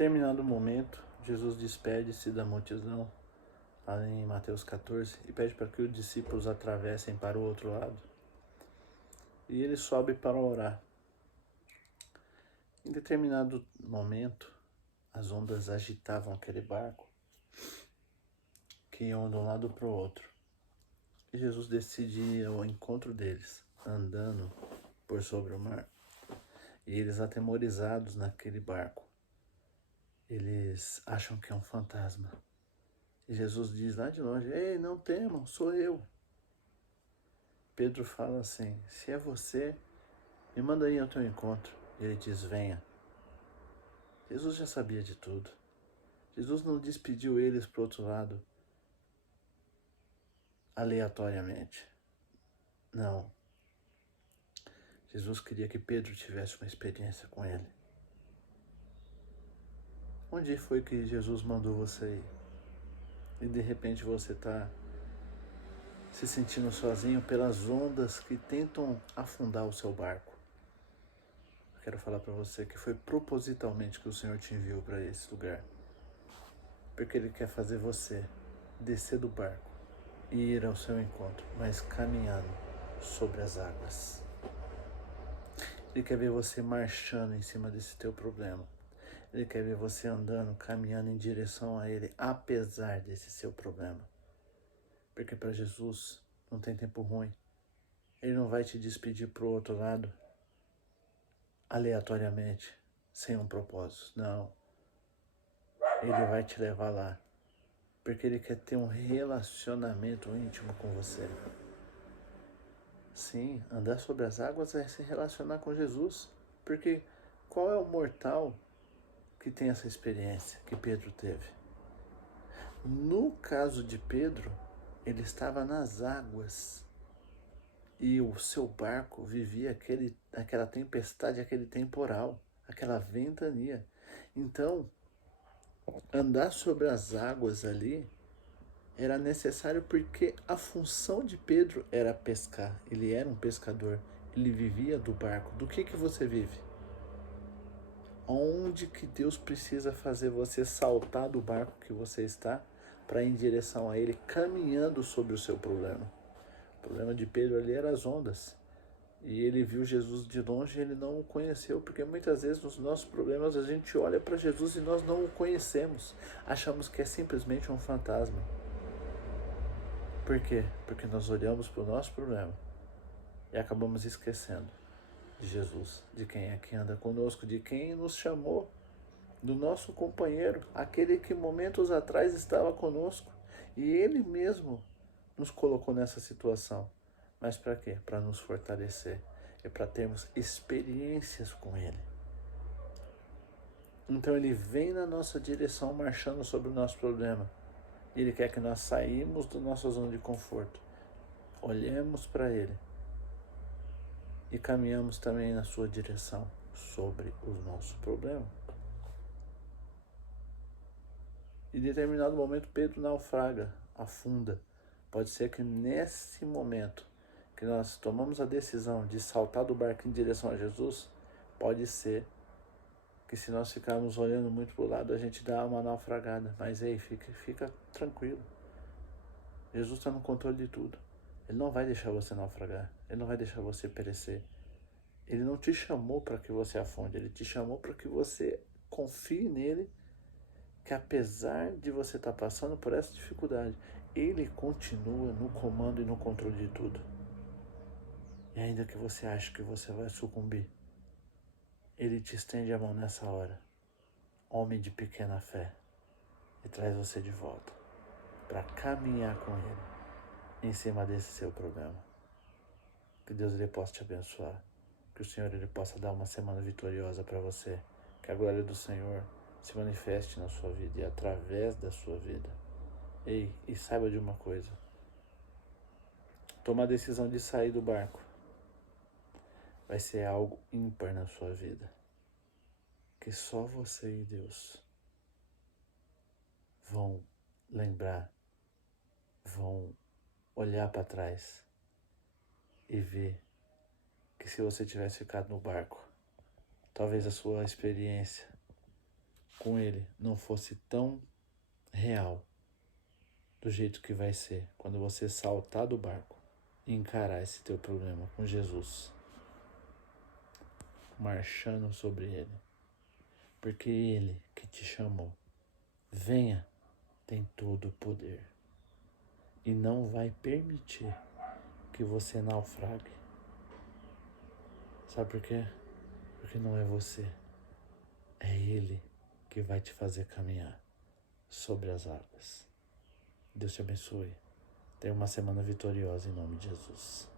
determinado momento, Jesus despede-se da multidão, lá em Mateus 14, e pede para que os discípulos atravessem para o outro lado. E ele sobe para orar. Em determinado momento, as ondas agitavam aquele barco, que iam de um lado para o outro. E Jesus decide ir ao encontro deles, andando por sobre o mar. E eles, atemorizados naquele barco, eles acham que é um fantasma. E Jesus diz lá de longe: ei, não temam, sou eu. Pedro fala assim: se é você, me manda aí ao teu encontro. Ele diz: venha. Jesus já sabia de tudo. Jesus não despediu eles para o outro lado aleatoriamente. Não. Jesus queria que Pedro tivesse uma experiência com ele. Onde foi que Jesus mandou você ir? E de repente você está se sentindo sozinho pelas ondas que tentam afundar o seu barco. Eu quero falar para você que foi propositalmente que o Senhor te enviou para esse lugar. Porque Ele quer fazer você descer do barco e ir ao seu encontro, mas caminhando sobre as águas. Ele quer ver você marchando em cima desse teu problema. Ele quer ver você andando, caminhando em direção a Ele, apesar desse seu problema. Porque para Jesus não tem tempo ruim. Ele não vai te despedir para o outro lado aleatoriamente, sem um propósito. Não. Ele vai te levar lá. Porque Ele quer ter um relacionamento íntimo com você. Sim, andar sobre as águas é se relacionar com Jesus. Porque qual é o mortal que tem essa experiência que Pedro teve? No caso de Pedro, ele estava nas águas e o seu barco vivia aquela tempestade, aquele temporal, aquela ventania. Então, andar sobre as águas ali era necessário porque a função de Pedro era pescar. Ele era um pescador, ele vivia do barco. Do que você vive? Onde que Deus precisa fazer você saltar do barco que você está para ir em direção a Ele, caminhando sobre o seu problema? O problema de Pedro ali era as ondas. E ele viu Jesus de longe e ele não o conheceu, porque muitas vezes nos nossos problemas a gente olha para Jesus e nós não o conhecemos. Achamos que é simplesmente um fantasma. Por quê? Porque nós olhamos para o nosso problema e acabamos esquecendo de Jesus, de quem é que anda conosco, de quem nos chamou, do nosso companheiro, aquele que momentos atrás estava conosco. E Ele mesmo nos colocou nessa situação. Mas para quê? Para nos fortalecer e para termos experiências com Ele. Então Ele vem na nossa direção marchando sobre o nosso problema. Ele quer que nós saímos da nossa zona de conforto, olhemos para Ele e caminhamos também na sua direção sobre o nosso problema. Em determinado momento Pedro naufraga, afunda. Pode ser que nesse momento que nós tomamos a decisão de saltar do barco em direção a Jesus, pode ser que se nós ficarmos olhando muito para o lado, a gente dá uma naufragada. Mas aí, fica tranquilo. Jesus está no controle de tudo. Ele não vai deixar você naufragar. Ele não vai deixar você perecer. Ele não te chamou para que você afunde. Ele te chamou para que você confie nele, que apesar de você estar passando por essa dificuldade, Ele continua no comando e no controle de tudo. E ainda que você ache que você vai sucumbir, Ele te estende a mão nessa hora, homem de pequena fé, e traz você de volta para caminhar com Ele em cima desse seu problema. Que Deus Ele possa te abençoar, que o Senhor Ele possa dar uma semana vitoriosa para você, que a glória do Senhor se manifeste na sua vida e através da sua vida. Ei, e saiba de uma coisa: tomar a decisão de sair do barco vai ser algo ímpar na sua vida, que só você e Deus vão lembrar, vão olhar para trás e ver que se você tivesse ficado no barco, talvez a sua experiência com Ele não fosse tão real do jeito que vai ser quando você saltar do barco e encarar esse teu problema com Jesus, marchando sobre Ele, porque Ele que te chamou, venha, tem todo o poder e não vai permitir que você naufrague. Sabe por quê? Porque não é você, é Ele que vai te fazer caminhar sobre as águas. Deus te abençoe. Tenha uma semana vitoriosa em nome de Jesus.